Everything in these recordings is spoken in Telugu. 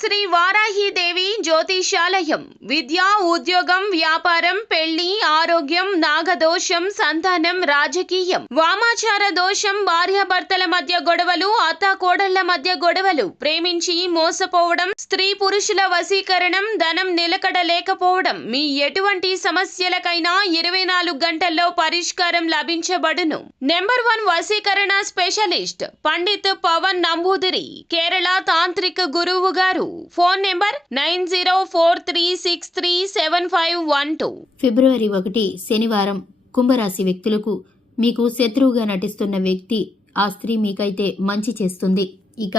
శ్రీ వారాహిదేవి జ్యోతిషాలయం విద్య, ఉద్యోగం, వ్యాపారం, పెళ్లి, ఆరోగ్యం, నాగదోషం, సంతానం, రాజకీయం, వామాచార దోషం, భార్యాభర్తల మధ్య గొడవలు, అత్తాకోడళ్ల మధ్య గొడవలు, ప్రేమించి మోసపోవడం, స్త్రీ పురుషుల వశీకరణం, ధనం నిలకడ లేకపోవడం, మీ ఎటువంటి సమస్యలకైనా 24 గంటల్లో పరిష్కారం లభించబడును. నెంబర్ 1 వశీకరణ స్పెషలిస్ట్ పండిత్ పవన్ నంబూదిరి, కేరళ తాంత్రిక గురువు గారు. Phone number 9043637512. ఫిబ్రవరి 1 శనివారం కుంభరాశి వ్యక్తులకు మీకు శత్రువుగా నటిస్తున్న వ్యక్తి ఆ స్త్రీ మీకైతే మంచి చేస్తుంది. ఇక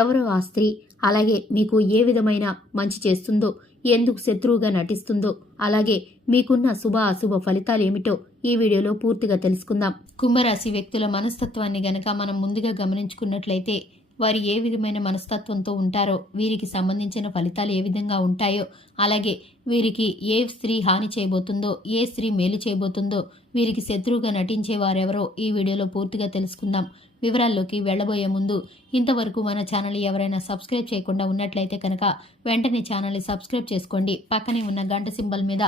ఎవరో ఆ స్త్రీ అలాగే మీకు ఏ విధమైన మంచి చేస్తుందో, ఎందుకు శత్రువుగా నటిస్తుందో, అలాగే మీకున్న శుభ అశుభ ఫలితాలు ఏమిటో ఈ వీడియోలో పూర్తిగా తెలుసుకుందాం. కుంభరాశి వ్యక్తుల మనస్తత్వాన్ని గనక మనం ముందుగా గమనించుకున్నట్లయితే వారు ఏ విధమైన మనస్తత్వంతో ఉంటారో, వీరికి సంబంధించిన ఫలితాలు ఏ విధంగా ఉంటాయో, అలాగే వీరికి ఏ స్త్రీ హాని చేయబోతుందో, ఏ స్త్రీ మేలు చేయబోతుందో, వీరికి శత్రువుగా నటించే వారెవరో ఈ వీడియోలో పూర్తిగా తెలుసుకుందాం. వివరాల్లోకి వెళ్లబోయే ముందు ఇంతవరకు మన ఛానల్ ఎవరైనా సబ్స్క్రైబ్ చేయకుండా ఉన్నట్లయితే కనుక వెంటనే ఛానల్ని సబ్స్క్రైబ్ చేసుకోండి. పక్కనే ఉన్న గంట సింబల్ మీద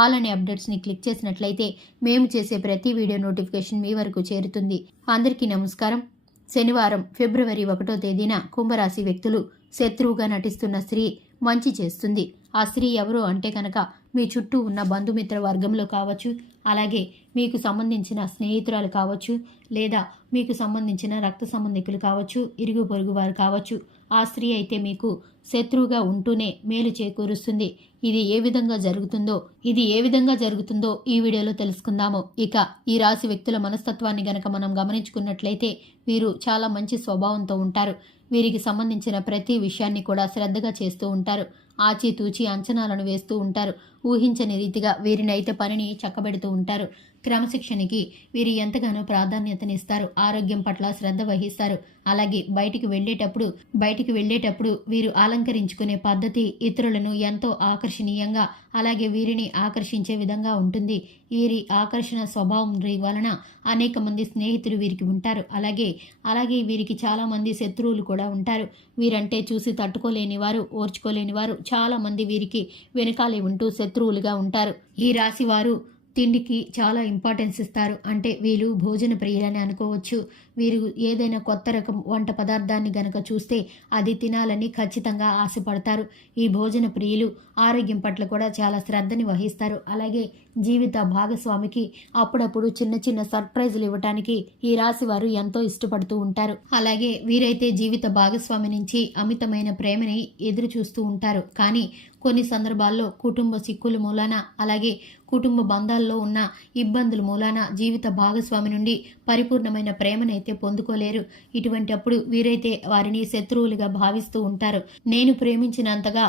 ఆల్ అనే అప్డేట్స్ని క్లిక్ చేసినట్లయితే మేము చేసే ప్రతి వీడియో నోటిఫికేషన్ మీ వరకు చేరుతుంది. అందరికీ నమస్కారం. శనివారం ఫిబ్రవరి 1వ తేదీన కుంభరాశి వ్యక్తులు శత్రువుగా నటిస్తున్న స్త్రీ మంచి చేస్తుంది. ఆ స్త్రీ ఎవరు అంటే కనుక మీ చుట్టూ ఉన్న బంధుమిత్ర వర్గంలో కావచ్చు, అలాగే మీకు సంబంధించిన స్నేహితురాలు కావచ్చు, లేదా మీకు సంబంధించిన రక్త సంబంధికులు కావచ్చు, ఇరుగు పొరుగు వారు కావచ్చు. ఆ స్త్రీ అయితే మీకు శత్రువుగా ఉంటూనే మేలు చేకూరుస్తుంది. ఇది ఏ విధంగా జరుగుతుందో ఈ వీడియోలో తెలుసుకుందాము. ఇక ఈ రాశి వ్యక్తుల మనస్తత్వాన్ని గనక మనం గమనించుకున్నట్లయితే వీరు చాలా మంచి స్వభావంతో ఉంటారు. వీరికి సంబంధించిన ప్రతి విషయాన్ని కూడా శ్రద్ధగా చేస్తూ ఉంటారు. ఆచితూచి అంచనాలను వేస్తూ ఉంటారు. ఊహించని రీతిగా వీరినైతే పనిని చక్కబెడుతూ ఉంటారు. క్రమశిక్షణకి వీరు ఎంతగానో ప్రాధాన్యతనిస్తారు. ఆరోగ్యం పట్ల శ్రద్ధ వహిస్తారు. అలాగే బయటికి వెళ్ళేటప్పుడు వీరు అలంకరించుకునే పద్ధతి ఇతరులను ఎంతో ఆకర్షణీయంగా, అలాగే వీరిని ఆకర్షించే విధంగా ఉంటుంది. వీరి ఆకర్షణ స్వభావం వలన అనేక మంది స్నేహితులు వీరికి ఉంటారు. అలాగే వీరికి చాలా మంది శత్రువులు కూడా ఉంటారు. వీరంటే చూసి తట్టుకోలేని వారు, ఓర్చుకోలేని వారు చాలా మంది వీరికి వెనకాలే ఉంటూ శత్రువులుగా ఉంటారు. ఈ రాశి వారు తిండికి చాలా ఇంపార్టెన్స్ ఇస్తారు. అంటే వీళ్ళు భోజన ప్రియులని అనుకోవచ్చు. వీరు ఏదైనా కొత్త రకం వంట పదార్థాన్ని గనక చూస్తే అది తినాలని ఖచ్చితంగా ఆశపడతారు. ఈ భోజన ప్రియులు ఆరోగ్యం పట్ల కూడా చాలా శ్రద్ధని వహిస్తారు. అలాగే జీవిత భాగస్వామికి అప్పుడప్పుడు చిన్న చిన్న సర్ప్రైజులు ఇవ్వటానికి ఈ రాశి వారు ఎంతో ఇష్టపడుతూ ఉంటారు. అలాగే వీరైతే జీవిత భాగస్వామి నుంచి అమితమైన ప్రేమని ఎదురు చూస్తూ ఉంటారు. కానీ కొన్ని సందర్భాల్లో కుటుంబ సిక్కుల మూలాన, అలాగే కుటుంబ బంధాల్లో ఉన్న ఇబ్బందుల మూలాన జీవిత భాగస్వామి నుండి పరిపూర్ణమైన ప్రేమనైతే పొందుకోలేరు. ఇటువంటి అప్పుడు వీరైతే వారిని శత్రువులుగా భావిస్తూ ఉంటారు. నేను ప్రేమించినంతగా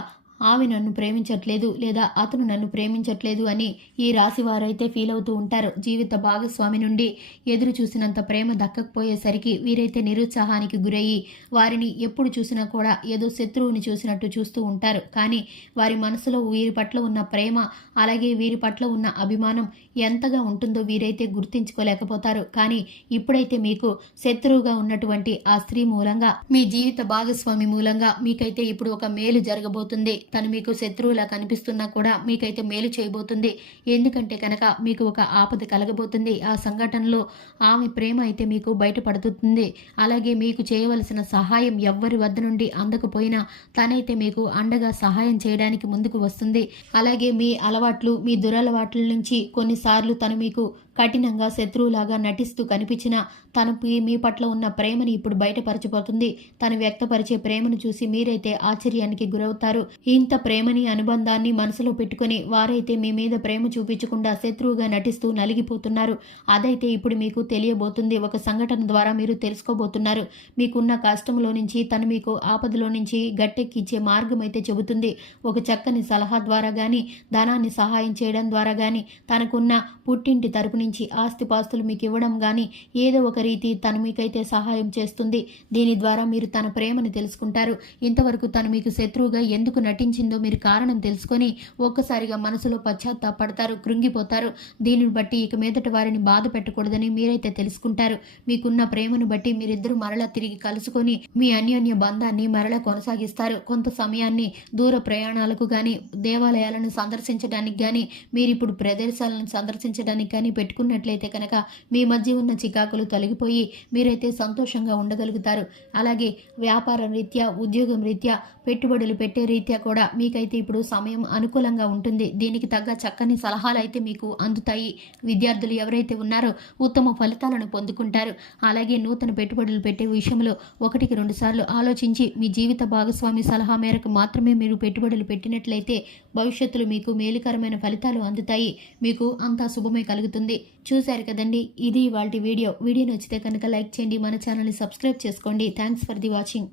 ఆమె నన్ను ప్రేమించట్లేదు, లేదా అతను నన్ను ప్రేమించట్లేదు అని ఈ రాశి వారైతే ఫీల్ అవుతూ ఉంటారు. జీవిత భాగస్వామి నుండి ఎదురు చూసినంత ప్రేమ దక్కకపోయేసరికి వీరైతే నిరుత్సాహానికి గురయ్యి వారిని ఎప్పుడు చూసినా కూడా ఏదో శత్రువుని చూసినట్టు చూస్తూ ఉంటారు. కానీ వారి మనసులో వీరి పట్ల ఉన్న ప్రేమ, అలాగే వీరి పట్ల ఉన్న అభిమానం ఎంతగా ఉంటుందో వీరైతే గుర్తించుకోలేకపోతారు. కానీ ఇప్పుడైతే మీకు శత్రువుగా ఉన్నటువంటి ఆ స్త్రీ మూలంగా, మీ జీవిత భాగస్వామి మూలంగా మీకైతే ఇప్పుడు ఒక మేలు జరగబోతుంది. తను మీకు శత్రువులా కనిపిస్తున్నా కూడా మీకైతే మేలు చేయబోతుంది. ఎందుకంటే కనుక మీకు ఒక ఆపద కలగబోతుంది. ఆ సంఘటనలో ఆమె ప్రేమ అయితే మీకు బయటపడుతుంది. అలాగే మీకు చేయవలసిన సహాయం ఎవ్వరి వద్ద నుండి అందకపోయినా తనైతే మీకు అండగా సహాయం చేయడానికి ముందుకు వస్తుంది. అలాగే మీ అలవాట్లు, మీ దురలవాట్ల నుంచి కొన్నిసార్లు తను మీకు కఠినంగా శత్రువులాగా నటిస్తూ కనిపించినా తను మీ పట్ల ఉన్న ప్రేమని ఇప్పుడు బయటపరచబోతుంది. తను వ్యక్తపరిచే ప్రేమను చూసి మీరైతే ఆశ్చర్యానికి గురవుతారు. ఇంత ప్రేమని, అనుబంధాన్ని మనసులో పెట్టుకుని వారైతే మీ మీద ప్రేమ చూపించకుండా శత్రువుగా నటిస్తూ నలిగిపోతున్నారు. అదైతే ఇప్పుడు మీకు తెలియబోతుంది. ఒక సంఘటన ద్వారా మీరు తెలుసుకోబోతున్నారు. మీకున్న కష్టంలో నుంచి, తను మీకు ఆపదలో నుంచి గట్టెక్కించే మార్గం అయితే చెబుతుంది. ఒక చక్కని సలహా ద్వారా కానీ, ధనాన్ని సహాయం చేయడం ద్వారా కానీ, తనకున్న పుట్టింటి తరపు నుంచి ఆస్తిపాస్తులు మీకు ఇవ్వడం కానీ ఏదో ఒక రీతి తను మీకైతే సహాయం చేస్తుంది. దీని ద్వారా మీరు తన ప్రేమను తెలుసుకుంటారు. ఇంతవరకు తను మీకు శత్రువుగా ఎందుకు నటించిందో మీరు కారణం తెలుసుకొని ఒక్కసారిగా మనసులో పశ్చాత్తాపడతారు, కృంగిపోతారు. దీనిని బట్టి ఇక మీదట వారిని బాధ పెట్టకూడదని మీరైతే తెలుసుకుంటారు. మీకున్న ప్రేమను బట్టి మీరిద్దరూ మరలా తిరిగి కలుసుకొని మీ అన్యోన్య బంధాన్ని మరలా కొనసాగిస్తారు. కొంత సమయాన్ని దూర ప్రయాణాలకు కానీ దేవాలయాలను సందర్శించడానికి కానీ మీరిప్పుడు ప్రదేశాలను సందర్శించడానికి కానీ పెట్టుకున్నట్లయితే కనుక మీ మధ్య ఉన్న చికాకులు తొలగిపోయి మీరైతే సంతోషంగా ఉండగలుగుతారు. అలాగే వ్యాపారం రీత్యా, ఉద్యోగం రీత్యా, పెట్టుబడులు పెట్టే రీత్యా కూడా మీకైతే ఇప్పుడు సమయం అనుకూలంగా ఉంటుంది. దీనికి తగ్గ చక్కని సలహాలు అయితే మీకు అందుతాయి. విద్యార్థులు ఎవరైతే ఉన్నారో ఉత్తమ ఫలితాలను పొందుకుంటారు. అలాగే నూతన పెట్టుబడులు పెట్టే విషయంలో 1-2 సార్లు ఆలోచించి మీ జీవిత భాగస్వామి సలహా మేరకు మాత్రమే మీరు పెట్టుబడులు పెట్టినట్లయితే భవిష్యత్తులో మీకు మేలుకరమైన ఫలితాలు అందుతాయి. మీకు అంతా శుభమే కలుగుతుంది. చూశారు కదండి, ఇది ఇవాల్టి వీడియో. వీడియో నచ్చితే కనుక లైక్ చేయండి, మన ఛానల్ని సబ్స్క్రైబ్ చేసుకోండి. Thanks for the watching.